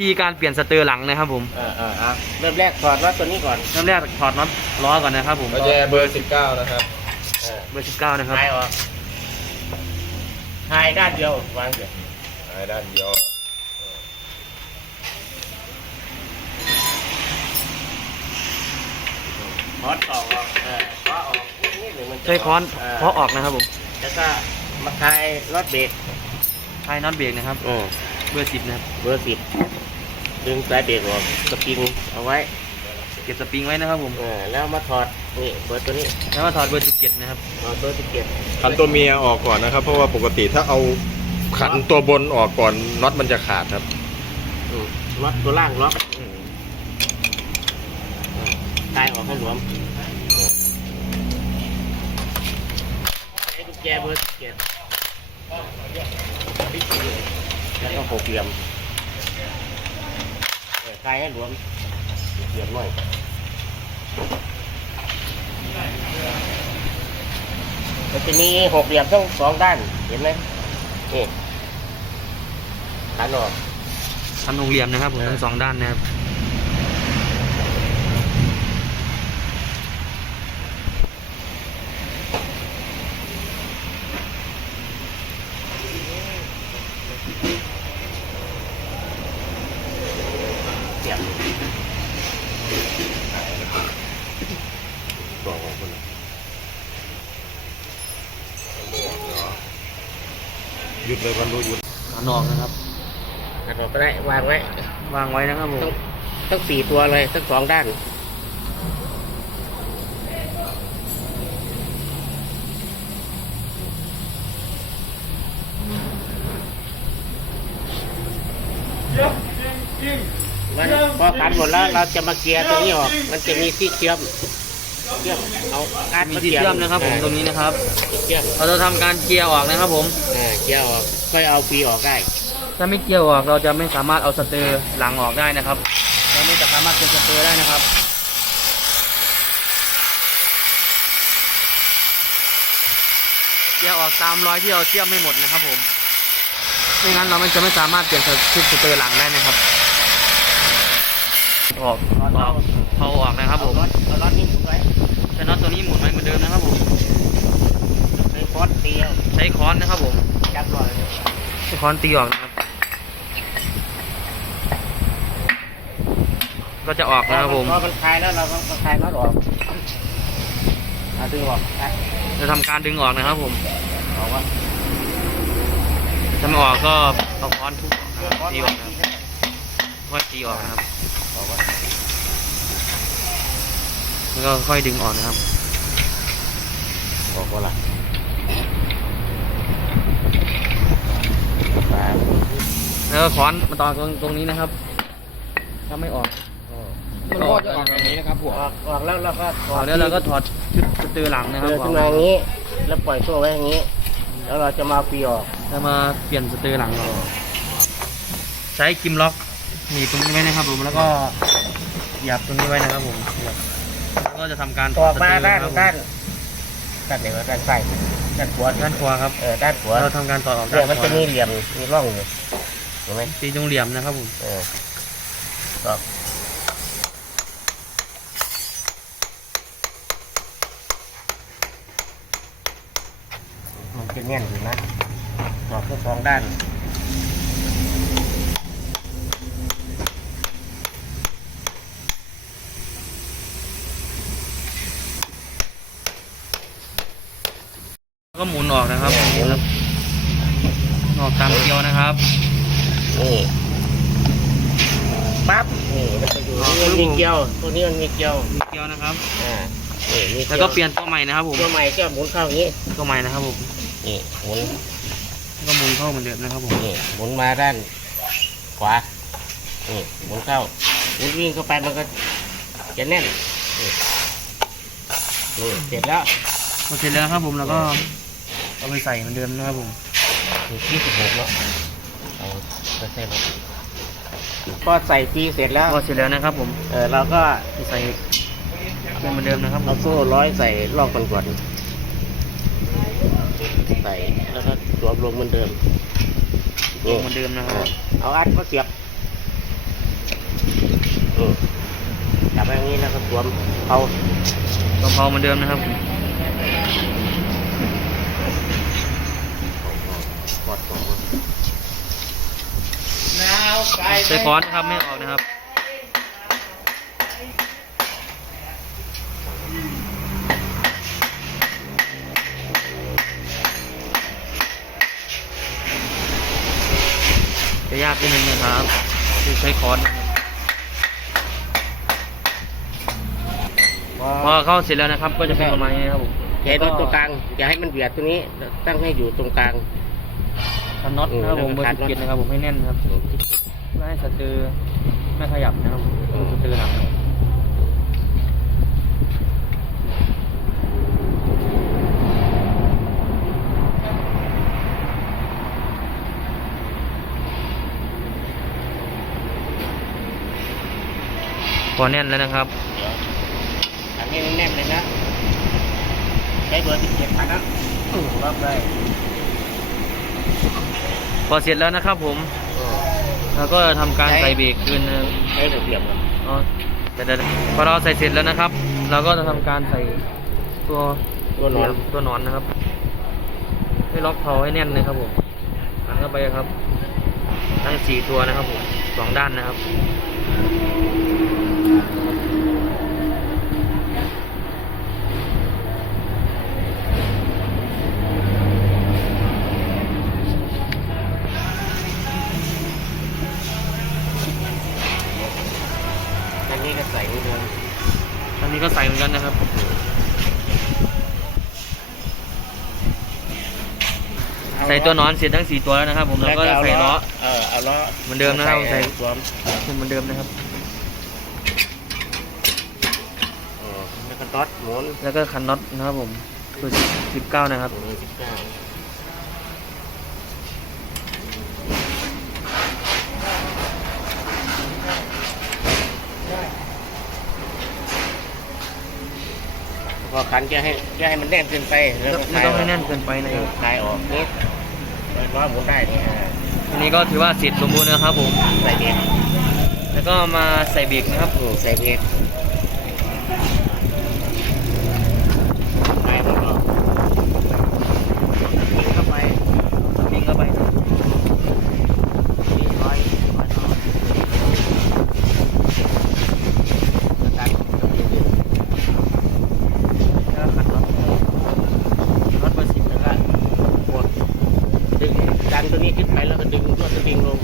วิธีการเปลี่ยนสเตอร์หลังนะครับผมเออเอออะเริ่มแรกถอดน็อตตัวนี้ก่อนเริ่มแรกถอดน็อตล้อก่อนนะครับผมประแจเบอร์ 19 นะครับเออเบอร์สิบเก้านะครับทายออกทายด้านเดียววางเดี๋ยวหายด้านเดียวถอดออกออกเออเคาะออกนิดหนึ่งมันจะใช้ค้อนเออเคาะออกนะครับผมแล้วก็มาคลายรถเบรกคลายน็อตเบรกนะครับ อืม เบอร์สิบนะครับ เบอร์สิบดึงสายเบรกออกสปริงเอาไว้เก็บสปริงไว้นะครับผมเออแล้วมาถอดนี่เบอร์ตัวนี้แล้วมาถอดเบอร์สิบเจ็ดนะครับถอดเบอร์สิบเจ็ดขันตัวเมียออกก่อนนะครับ เพราะว่าปกติถ้าเอาขันตัวบนออกก่อนน็อตมันจะขาดครับอืมล็อกตัวล่างล็อกคลายออกให้หลวมใช้กุญแจเบอร์สิบเจ็ด แล้วก็หกเหลี่ยมใคลายให้หลวมเหลี่ยมหน่อยมันจะมีหกเหลี่ยมทั้งสองด้าน เห็นไหมนี่ขันออก ทำวงเหลี่ยมนะครับผมทั้งสองด้านนะครับ เสียบบอกของคุณ ห ยุดเลยวันดูหยุดขันออกนะครับขันออกก็ได้วางไว้ วางไว้นะครับผมทั้งทั้งสี่ตัวเลยทั้งสองด้านมันพอขันหมดแล้วเราจะมาเกียร์ตัวนี้ออก มันจะมีที่เชื่อม เชื่อมเอาการมีที่เชื่อมนะครับผมตรงนี้นะครับเชื่อมเราจะทำการเกียร์ออกนะครับผมเออเกียร์ออกค่อยเอาฟรีออกได้ถ้าไม่เกียร์ออกเราจะไม่สามารถเอาสเตอร์หลังออกได้นะครับเราไม่สามารถเป็นสเตอร์ได้นะครับเกียร์ออกตามรอยที่เราเชื่อมไม่หมดนะครับผมไม่งั้นเราไม่จะไม่สามารถเปลี่ยนชุดสเตอร์หลังได้นะครับออกออก เอาออกนะครับผมเอาน็อตเอาน็อตนี้หมุนไว้แต่น็อตตัวนี้หมุนไว้เหมือนเดิมนะครับผมใช้ฟอสเตียวใช้ค้อนนะครับผมจับก่อนใช้ค้อนตีออกนะครับ ก็จะออกนะครับผมพอมันคลายแล้วเราก็คลายน็อตออกเอาดึงออกนะจะทำการดึงออกนะครับผมออกว่าถ้าไม่ออกก็เอาค้อนทุบออกนะครับฟอสตีอไว้อกนะครับค่อยตีออกนะครับออกว่า แล้วก็ค่อยดึงออกนะครับออกว่าล่ะสามแล้วก็ค้อนมาต่อตรงตรงนี้นะครับ ถ้าไม่ออกมันก็จะออกแบบนี้นะครับผมออกออกแล้วเราก็ถอออดกแล้วเราก็ถอดชุดสเตอร์หลังนะครับเดินขึ้นมาอย่างนี้ แล้วปล่อยตัวไว้อย่างนี้ แล้วเราจะมาเอาฟรีออกจะมาเปลี่ยนสเตอร์หลังออกใช้กิมล็อกหนีบตรงนี้ไว้นะครับผมแล้วก็หยับตรงนี้ไว้นะครับผมหยับแล้ว ก็จะทำการถอออดกสมาเตอร์ด้านนะครับผมด้านด้านไหนวะด้านซ้ายด้านขวาด้านขวาครับ เออด้านขวาเราทำการถอดออกเนี่ด้ายนมันขจะวามีเหลี่ยมมีร่องอยู่เห็นไหมตีตรงเหลี่ยมนะครับผมเออครับมันจะแน่นอยู่นะตอกทั้งสองด้าน แล้วก็ หมุนออกนะครับหมุนครับออกตามเกลียวนะครับนี่ปั๊บนี่มันจะอยู่นี่มันมีเกลียวตัวนี้มันมีเกลียวมีเกลียวนะครับอ่านี่มีแล้วก็เปลี่ยนตัวใหม่นะครับผมตัวใหม่ก็หมุนเข้าอย่างนี้ตัวใหม่นะครับผมนี่หมุนแล้วก็หมุนเข้าเหมือนเดิมนะครับผมนี่หมุนมาด้านขวานี่หมุนเข้าหมุนวิ่งเข้าไปมันก็จะแน่นนี่นี่เสร็จแล้วพอเสร็จแล้วนะครับผมแล้วก็ เอาไปใส่เหมือนเดิมนะครับผมยี่สิบหกแล้วเอาเปอร์เซ็นต์พอใส่ฟรีเสร็จแล้วพอเสร็จแล้วนะครับผม เออเราก็ไปใส่เป็นเหมือนเดิมนะครับผเอามโซ่ร้อยใส่รอบก่อนก่อนใส่แล้วก็สวมลงเหมือนเดิมลงเหมือนเดิมนะครับเอาอัดมาเสียบอืมจับไว้อย่างนี้แล้วก็สวมเอากะเพราเหมือนเดิมนะครับ กดก่อนใส่ค้อนนะครับไม่ออกนะครับจะยากนิดนึงนะครับคือใช้ค้อนนะครับพอเข้าเสร็จแล้วนะครับ ก็จะเป็นประมาณนี้นะครับผม แกะน็อตตรงกลางอย่าให้มันเบียดตรงนี้ ตั้งให้อยู่ตรงกลาง ทำน็อตนะครับผมอืมเบอร์แล้วสิก็บขัเจ็ดดน็อตนะครับผมให้แน่นนะครับไม่ให้สะดือไม่ขยับนะครับผมอืมสะดือหลังนะครับพอแน่นแล้วนะครับอันนี้แน่นเลยนะ ใช้เบอร์สิบเจ็ดพันนะอืมรอบได้ พอเสร็จแล้วนะครับผม แล้วก็ทำการใส่เบรกคืนนะครับใช้ระเบียบครับอ๋อเดี๋ยวๆพอเราใส่เสร็จแล้วนะครับ เราก็จะทำการใส่ตัวตัวนอนตัวหนอนนะครับ ให้ล็อกเพาให้แน่นเลยครับผมหันเข้าไปครับ ทั้งสี่ตัวนะครับผมสองด้านนะครับ อันนี้ก็ใส่นี่เดิมอันนี้ก็ใส่เหมือนกันนะครับใส่ตัวหนอนเสร็จทั้งสี่ตัวแล้วนะครับ ผมแล้วก็จะใส่ล้อเออเอาล้อเหมือนเดิมนะครับใส่สวมเหมือนเดิมนะครับเออแล้วก็น็อตหมุนแล้วก็คันน็อตนะครับผมคือสิบเก้านะครับเบอร์สิบเก้า พอขันจะให้จะให้มันแน่นเกินไปแล้วก็ไม่ต้องให้แน่นเกินไปนะครับคลายออกนี่ล้อหมุนได้นี่อ่าอันนี้ก็ถือว่าเสร็จสมบูรณ์นะครับผม ใส่เบรกแล้วก็มาใส่เบรกนะครับ อืมใส่เบรกไปหมดแล้วยิงเข้าไป วิ่งเข้าไป นี่ร้อยร้อยนอกตัด แล้วก็คันน็อตน็อตเบอร์สิบแล้วก็ กดดึงดันตัวนี้ ขึ้นไปแล้วก็ดึงตัวสปริงลง